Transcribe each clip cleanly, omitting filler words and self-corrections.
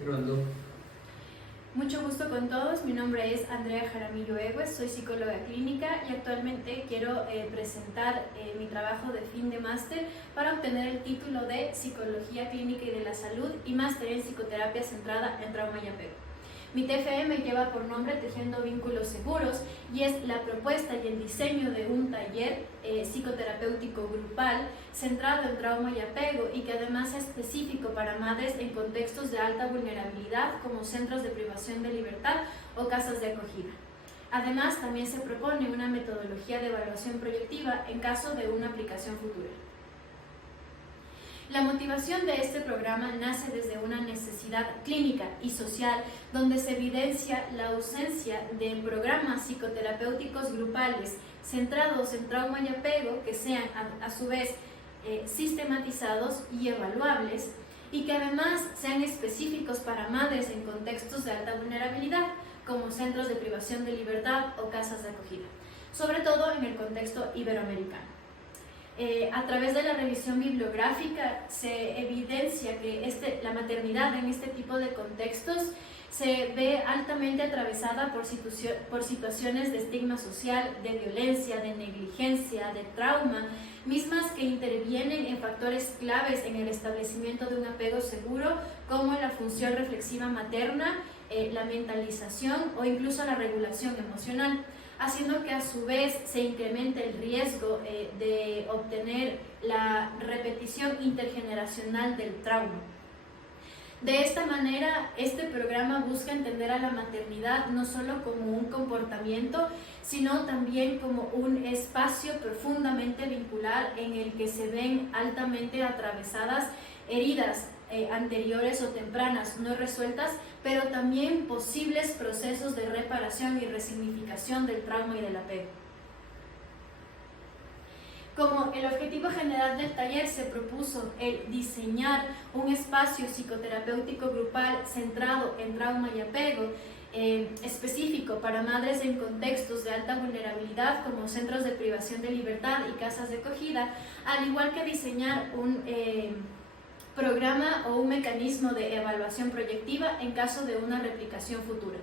Grabando. Mucho gusto con todos, mi nombre es Andrea Jaramillo Egues, soy psicóloga clínica y actualmente quiero presentar mi trabajo de fin de máster para obtener el título de Psicología Clínica y de la Salud y máster en Psicoterapia centrada en trauma y apego. Mi TFM lleva por nombre Tejiendo Vínculos Seguros y es la propuesta y el diseño de un taller psicoterapéutico grupal centrado en trauma y apego y que además es específico para madres en contextos de alta vulnerabilidad como centros de privación de libertad o casas de acogida. Además, también se propone una metodología de evaluación proyectiva en caso de una aplicación futura. La motivación de este programa nace desde una necesidad clínica y social donde se evidencia la ausencia de programas psicoterapéuticos grupales centrados en trauma y apego que sean a su vez sistematizados y evaluables y que además sean específicos para madres en contextos de alta vulnerabilidad como centros de privación de libertad o casas de acogida, sobre todo en el contexto iberoamericano. A través de la revisión bibliográfica se evidencia que la maternidad en este tipo de contextos se ve altamente atravesada por situaciones de estigma social, de violencia, de negligencia, de trauma, mismas que intervienen en factores claves en el establecimiento de un apego seguro, como la función reflexiva materna, la mentalización o incluso la regulación emocional, haciendo que a su vez se incremente el riesgo de obtener la repetición intergeneracional del trauma. De esta manera, este programa busca entender a la maternidad no solo como un comportamiento, sino también como un espacio profundamente vincular en el que se ven altamente atravesadas heridas anteriores o tempranas no resueltas, pero también posibles procesos de reparación y resignificación del trauma y del apego. Como el objetivo general del taller se propuso el diseñar un espacio psicoterapéutico grupal centrado en trauma y apego, específico para madres en contextos de alta vulnerabilidad como centros de privación de libertad y casas de acogida, al igual que diseñar un programa o un mecanismo de evaluación proyectiva en caso de una replicación futura.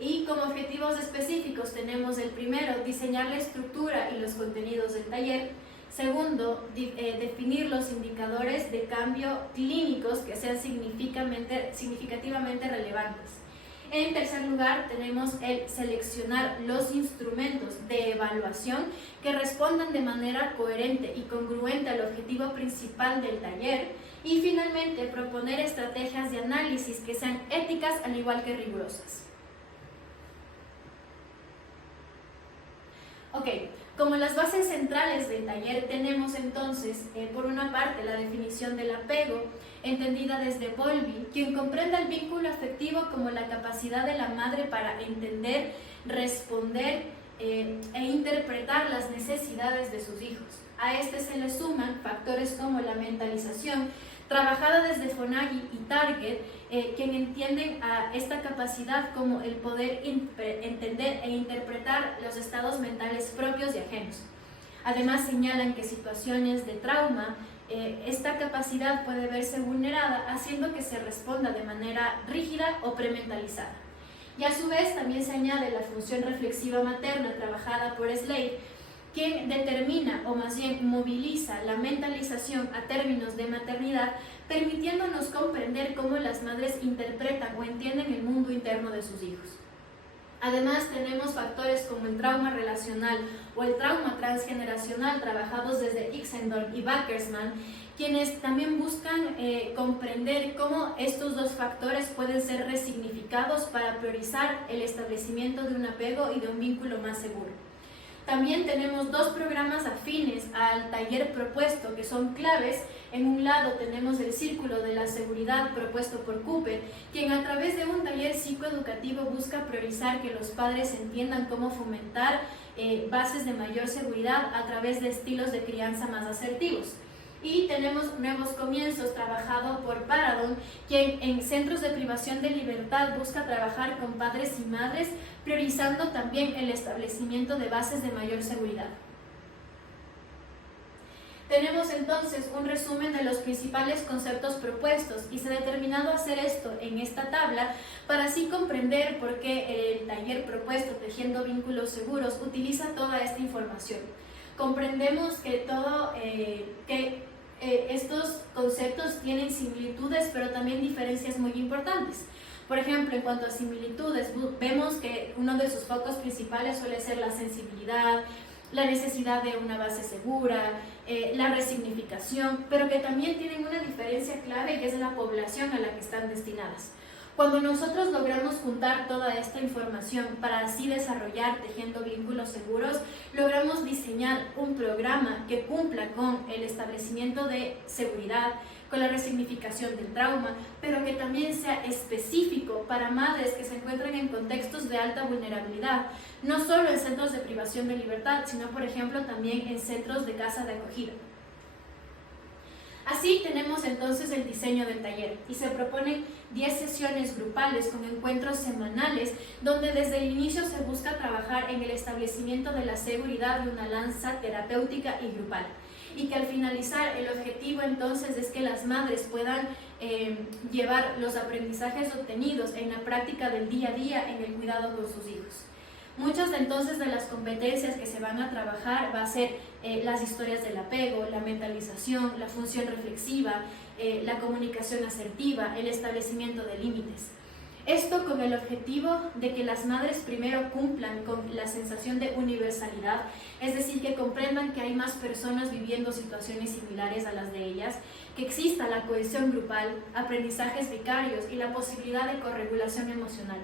Y como objetivos específicos tenemos el primero, diseñar la estructura y los contenidos del taller. Segundo, definir los indicadores de cambio clínicos que sean significativamente relevantes. En tercer lugar, tenemos el seleccionar los instrumentos de evaluación que respondan de manera coherente y congruente al objetivo principal del taller. Y finalmente, proponer estrategias de análisis que sean éticas al igual que rigurosas. Ok, como las bases centrales del taller tenemos entonces, por una parte, la definición del apego, entendida desde Bowlby, quien comprende el vínculo afectivo como la capacidad de la madre para entender, responder e interpretar las necesidades de sus hijos. A este se le suman factores como la mentalización, trabajada desde Fonagy y Target, quien entienden a esta capacidad como el poder entender e interpretar los estados mentales propios y ajenos. Además señalan que situaciones de trauma, esta capacidad puede verse vulnerada, haciendo que se responda de manera rígida o prementalizada. Y a su vez también se añade la función reflexiva materna trabajada por Slade, quien determina o más bien moviliza la mentalización a términos de maternidad, permitiéndonos comprender cómo las madres interpretan o entienden el mundo interno de sus hijos. Además tenemos factores como el trauma relacional o el trauma transgeneracional trabajados desde Ixendorf y Wackersman, quienes también buscan comprender cómo estos dos factores pueden ser resignificados para priorizar el establecimiento de un apego y de un vínculo más seguro. También tenemos dos programas afines al taller propuesto que son claves. En un lado tenemos el Círculo de la Seguridad propuesto por Cooper, quien a través de un taller psicoeducativo busca priorizar que los padres entiendan cómo fomentar bases de mayor seguridad a través de estilos de crianza más asertivos. Y tenemos Nuevos Comienzos, trabajado por Paradon, quien en centros de privación de libertad busca trabajar con padres y madres, priorizando también el establecimiento de bases de mayor seguridad. Tenemos entonces un resumen de los principales conceptos propuestos y se ha determinado hacer esto en esta tabla para así comprender por qué el taller propuesto Tejiendo Vínculos Seguros utiliza toda esta información. Comprendemos que estos conceptos tienen similitudes pero también diferencias muy importantes. Por ejemplo, en cuanto a similitudes, vemos que uno de sus focos principales suele ser la sensibilidad, la necesidad de una base segura, la resignificación, pero que también tienen una diferencia clave que es la población a la que están destinadas. Cuando nosotros logramos juntar toda esta información para así desarrollar Tejiendo Vínculos Seguros, logramos diseñar un programa que cumpla con el establecimiento de seguridad, con la resignificación del trauma, pero que también sea específico para madres que se encuentran en contextos de alta vulnerabilidad, no solo en centros de privación de libertad, sino por ejemplo también en centros de casa de acogida. Así tenemos entonces el diseño del taller y se proponen 10 sesiones grupales con encuentros semanales donde desde el inicio se busca trabajar en el establecimiento de la seguridad de una alianza terapéutica y grupal, y que al finalizar el objetivo entonces es que las madres puedan llevar los aprendizajes obtenidos en la práctica del día a día en el cuidado con sus hijos. Muchas entonces de las competencias que se van a trabajar va a ser las historias del apego, la mentalización, la función reflexiva, la comunicación asertiva, el establecimiento de límites. Esto con el objetivo de que las madres primero cumplan con la sensación de universalidad, es decir, que comprendan que hay más personas viviendo situaciones similares a las de ellas, que exista la cohesión grupal, aprendizajes vicarios y la posibilidad de corregulación emocional.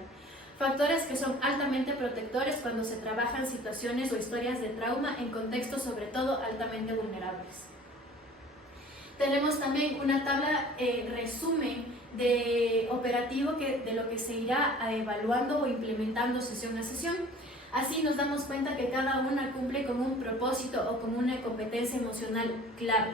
Factores que son altamente protectores cuando se trabajan situaciones o historias de trauma en contextos sobre todo altamente vulnerables. Tenemos también una tabla resumen de operativo de lo que se irá evaluando o implementando sesión a sesión. Así nos damos cuenta que cada una cumple con un propósito o con una competencia emocional clave,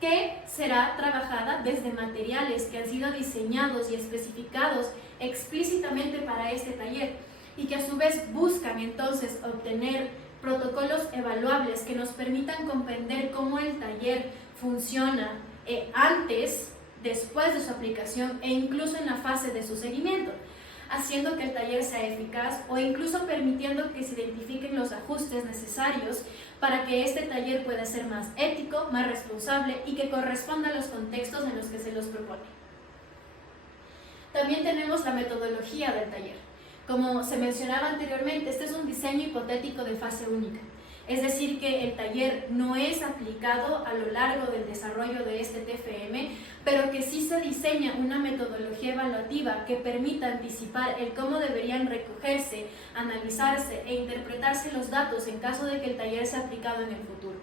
que será trabajada desde materiales que han sido diseñados y especificados explícitamente para este taller y que a su vez buscan entonces obtener protocolos evaluables que nos permitan comprender cómo el taller funciona antes, después de su aplicación e incluso en la fase de su seguimiento, haciendo que el taller sea eficaz o incluso permitiendo que se identifiquen los ajustes necesarios para que este taller pueda ser más ético, más responsable y que corresponda a los contextos en los que se los propone. También tenemos la metodología del taller. Como se mencionaba anteriormente, este es un diseño hipotético de fase única. Es decir, que el taller no es aplicado a lo largo del desarrollo de este TFM, pero que sí se diseña una metodología evaluativa que permita anticipar el cómo deberían recogerse, analizarse e interpretarse los datos en caso de que el taller sea aplicado en el futuro.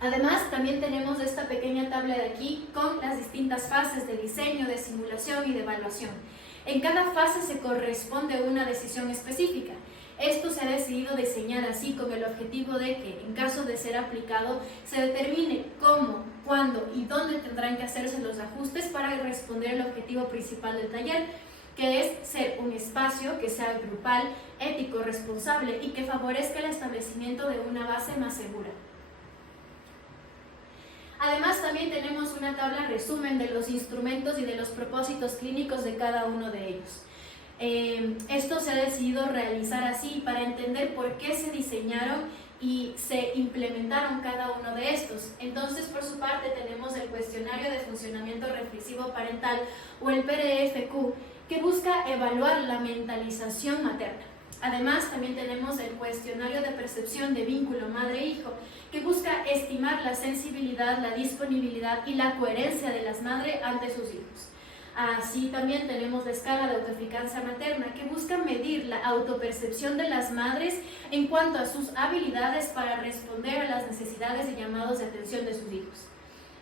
Además, también tenemos esta pequeña tabla de aquí con las distintas fases de diseño, de simulación y de evaluación. En cada fase se corresponde una decisión específica. Esto se ha decidido diseñar así con el objetivo de que, en caso de ser aplicado, se determine cómo, cuándo y dónde tendrán que hacerse los ajustes para responder al objetivo principal del taller, que es ser un espacio que sea grupal, ético, responsable y que favorezca el establecimiento de una base más segura. Además, también tenemos una tabla resumen de los instrumentos y de los propósitos clínicos de cada uno de ellos. Esto se ha decidido realizar así para entender por qué se diseñaron y se implementaron cada uno de estos. Entonces, por su parte, tenemos el cuestionario de funcionamiento reflexivo parental o el PRFQ, que busca evaluar la mentalización materna. Además, también tenemos el cuestionario de percepción de vínculo madre-hijo, que busca estimar la sensibilidad, la disponibilidad y la coherencia de las madres ante sus hijos. Así también tenemos la escala de autoeficacia materna, que busca medir la autopercepción de las madres en cuanto a sus habilidades para responder a las necesidades y llamados de atención de sus hijos.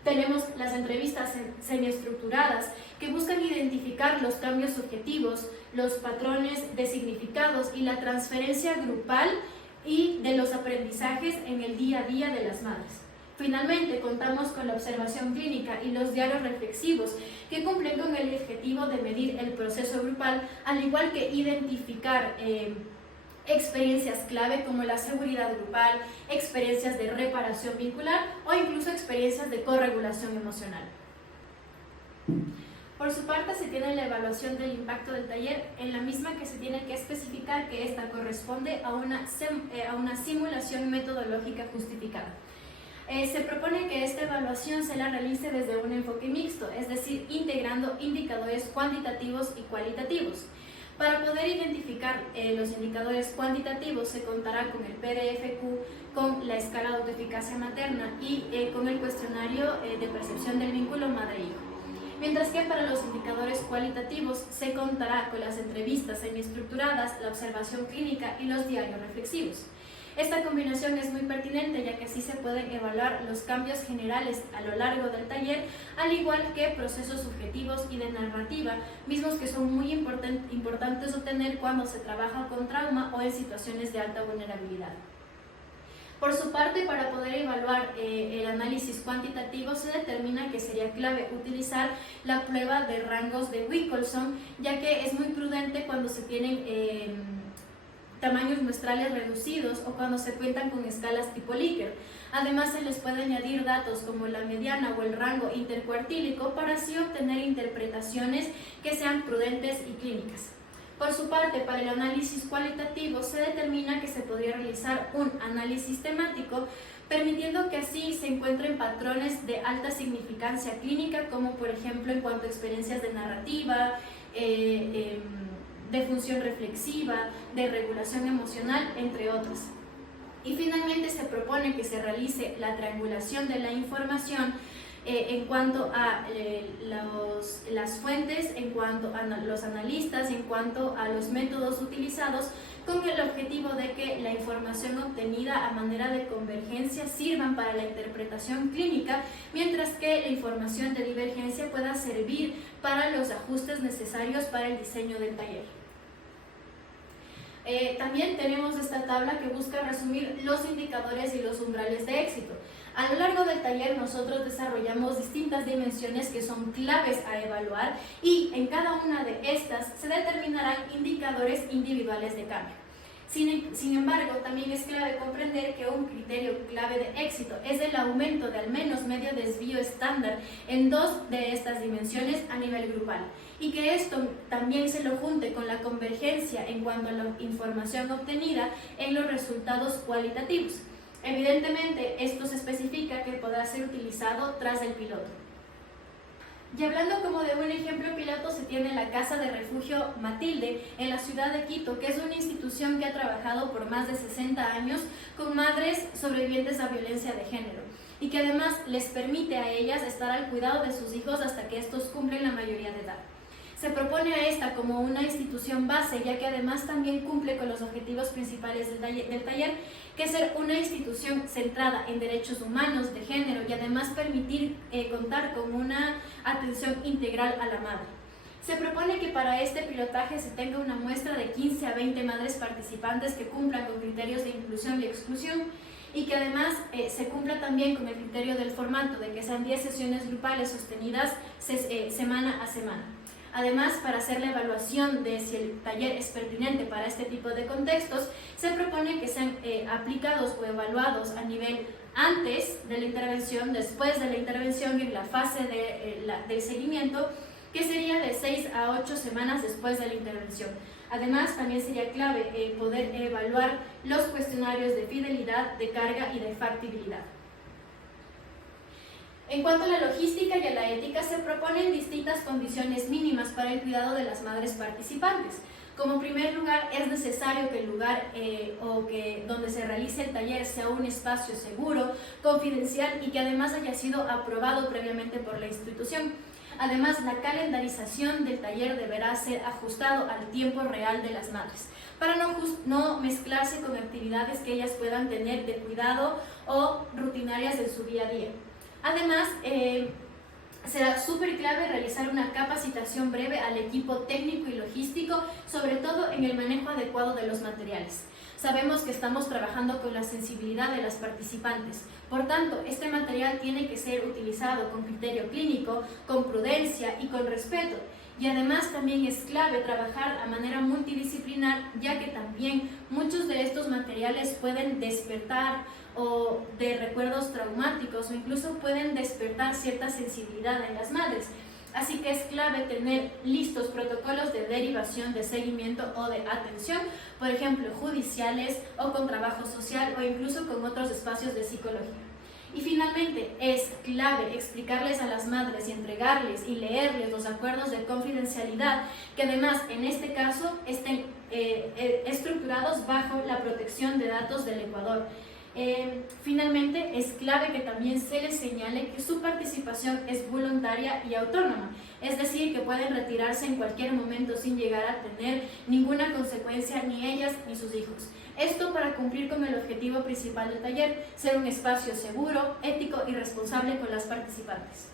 Tenemos las entrevistas semiestructuradas, que buscan identificar los cambios subjetivos, los patrones de significados y la transferencia grupal y de los aprendizajes en el día a día de las madres. Finalmente, contamos con la observación clínica y los diarios reflexivos, que cumplen con el objetivo de medir el proceso grupal, al igual que identificar experiencias clave como la seguridad grupal, experiencias de reparación vincular o incluso experiencias de corregulación emocional. Por su parte, se tiene la evaluación del impacto del taller, en la misma que se tiene que especificar que esta corresponde a una simulación metodológica justificada. Se propone que esta evaluación se la realice desde un enfoque mixto, es decir, integrando indicadores cuantitativos y cualitativos. Para poder identificar los indicadores cuantitativos se contará con el PDFQ, con la escala de autoeficacia materna y con el cuestionario de percepción del vínculo madre-hijo. Mientras que para los indicadores cualitativos se contará con las entrevistas semiestructuradas, la observación clínica y los diarios reflexivos. Esta combinación es muy pertinente ya que así se pueden evaluar los cambios generales a lo largo del taller, al igual que procesos subjetivos y de narrativa, mismos que son muy importantes obtener cuando se trabaja con trauma o en situaciones de alta vulnerabilidad. Por su parte, para poder evaluar el análisis cuantitativo, se determina que sería clave utilizar la prueba de rangos de Wilcoxon, ya que es muy prudente cuando se tienen tamaños muestrales reducidos o cuando se cuentan con escalas tipo Likert. Además, se les puede añadir datos como la mediana o el rango intercuartílico para así obtener interpretaciones que sean prudentes y clínicas. Por su parte, para el análisis cualitativo se determina que se podría realizar un análisis temático, permitiendo que así se encuentren patrones de alta significancia clínica, como por ejemplo en cuanto a experiencias de narrativa, de función reflexiva, de regulación emocional, entre otras. Y finalmente se propone que se realice la triangulación de la información en cuanto a las fuentes, en cuanto a los analistas, en cuanto a los métodos utilizados, con el objetivo de que la información obtenida a manera de convergencia sirvan para la interpretación clínica, mientras que la información de divergencia pueda servir para los ajustes necesarios para el diseño del taller. También tenemos esta tabla que busca resumir los indicadores y los umbrales de éxito. A lo largo del taller nosotros desarrollamos distintas dimensiones que son claves a evaluar y en cada una de estas se determinarán indicadores individuales de cambio. Sin embargo, también es clave comprender que un criterio clave de éxito es el aumento de al menos medio desvío estándar en dos de estas dimensiones a nivel grupal y que esto también se lo junte con la convergencia en cuanto a la información obtenida en los resultados cualitativos. Evidentemente, esto se especifica que podrá ser utilizado tras el piloto. Y hablando como de un ejemplo piloto, se tiene la Casa de Refugio Matilde en la ciudad de Quito, que es una institución que ha trabajado por más de 60 años con madres sobrevivientes a violencia de género y que además les permite a ellas estar al cuidado de sus hijos hasta que estos cumplen la mayoría de edad. Se propone a esta como una institución base, ya que además también cumple con los objetivos principales del taller, que es ser una institución centrada en derechos humanos, de género y además permitir contar con una atención integral a la madre. Se propone que para este pilotaje se tenga una muestra de 15 a 20 madres participantes que cumplan con criterios de inclusión y exclusión y que además se cumpla también con el criterio del formato, de que sean 10 sesiones grupales sostenidas semana a semana. Además, para hacer la evaluación de si el taller es pertinente para este tipo de contextos, se propone que sean aplicados o evaluados a nivel antes de la intervención, después de la intervención y en la fase del seguimiento, que sería de 6 a 8 semanas después de la intervención. Además, también sería clave poder evaluar los cuestionarios de fidelidad, de carga y de factibilidad. En cuanto a la logística y a la ética, se proponen distintas condiciones mínimas para el cuidado de las madres participantes. Como primer lugar, es necesario que el lugar donde se realice el taller sea un espacio seguro, confidencial y que además haya sido aprobado previamente por la institución. Además, la calendarización del taller deberá ser ajustado al tiempo real de las madres, para no mezclarse con actividades que ellas puedan tener de cuidado o rutinarias de su día a día. Además, será súper clave realizar una capacitación breve al equipo técnico y logístico, sobre todo en el manejo adecuado de los materiales. sabemos que estamos trabajando con la sensibilidad de las participantes. Por tanto, este material tiene que ser utilizado con criterio clínico, con prudencia y con respeto. Y además también es clave trabajar a manera multidisciplinar, ya que también muchos de estos materiales pueden despertar o de recuerdos traumáticos o incluso pueden despertar cierta sensibilidad en las madres. Así que es clave tener listos protocolos de derivación, de seguimiento o de atención, por ejemplo, judiciales o con trabajo social o incluso con otros espacios de psicología. Y finalmente, es clave explicarles a las madres y entregarles y leerles los acuerdos de confidencialidad, que además en este caso estén estructurados bajo la protección de datos del Ecuador. Finalmente, es clave que también se les señale que su participación es voluntaria y autónoma, es decir, que pueden retirarse en cualquier momento sin llegar a tener ninguna consecuencia ni ellas ni sus hijos. Esto para cumplir con el objetivo principal del taller, ser un espacio seguro, ético y responsable con las participantes.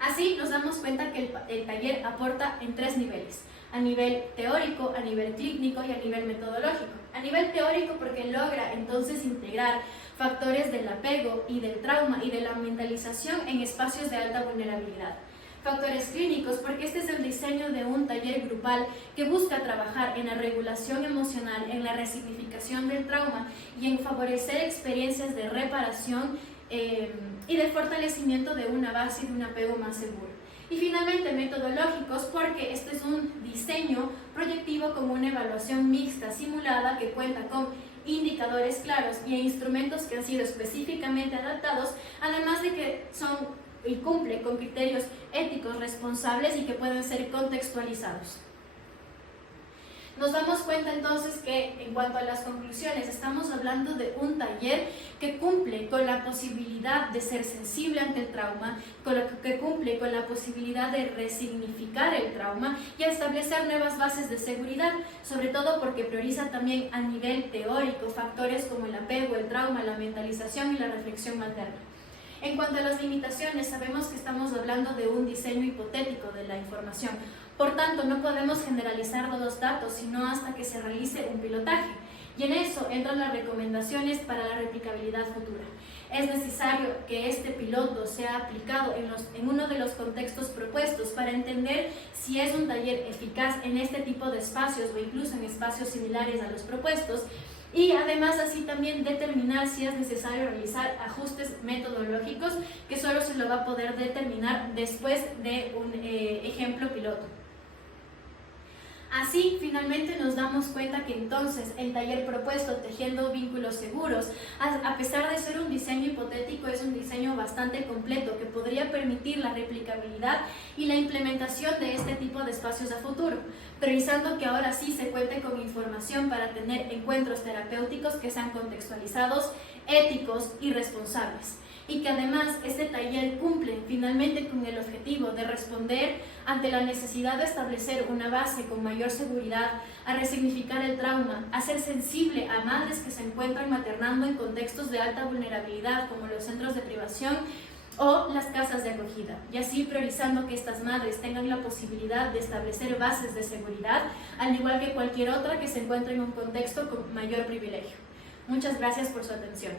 Así nos damos cuenta que el taller aporta en 3 niveles: a nivel teórico, a nivel clínico y a nivel metodológico. A nivel teórico porque logra entonces integrar factores del apego y del trauma y de la mentalización en espacios de alta vulnerabilidad. Factores clínicos porque este es el diseño de un taller grupal que busca trabajar en la regulación emocional, en la resignificación del trauma y en favorecer experiencias de reparación y de fortalecimiento de una base y de un apego más seguro. Y finalmente metodológicos porque este es un diseño proyectivo con una evaluación mixta simulada que cuenta con indicadores claros y instrumentos que han sido específicamente adaptados, además de que son y cumple con criterios éticos responsables y que pueden ser contextualizados. Nos damos cuenta entonces que en cuanto a las conclusiones estamos hablando de un taller que cumple con la posibilidad de ser sensible ante el trauma, que cumple con la posibilidad de resignificar el trauma y a establecer nuevas bases de seguridad, sobre todo porque prioriza también a nivel teórico factores como el apego, el trauma, la mentalización y la reflexión materna. En cuanto a las limitaciones, sabemos que estamos hablando de un diseño hipotético de la información. Por tanto, no podemos generalizar los datos, sino hasta que se realice un pilotaje. Y en eso entran las recomendaciones para la replicabilidad futura. Es necesario que este piloto sea aplicado en uno de los contextos propuestos para entender si es un taller eficaz en este tipo de espacios o incluso en espacios similares a los propuestos. Y además así también determinar si es necesario realizar ajustes metodológicos, que solo se lo va a poder determinar después de un ejemplo piloto. Así, finalmente nos damos cuenta que entonces el taller propuesto Tejiendo Vínculos Seguros, a pesar de ser un diseño hipotético, es un diseño bastante completo que podría permitir la replicabilidad y la implementación de este tipo de espacios a futuro, precisando que ahora sí se cuente con información para tener encuentros terapéuticos que sean contextualizados, éticos y responsables. Y que además este taller cumple finalmente con el objetivo de responder ante la necesidad de establecer una base con mayor seguridad, a resignificar el trauma, a ser sensible a madres que se encuentran maternando en contextos de alta vulnerabilidad como los centros de privación o las casas de acogida, y así priorizando que estas madres tengan la posibilidad de establecer bases de seguridad, al igual que cualquier otra que se encuentre en un contexto con mayor privilegio. Muchas gracias por su atención.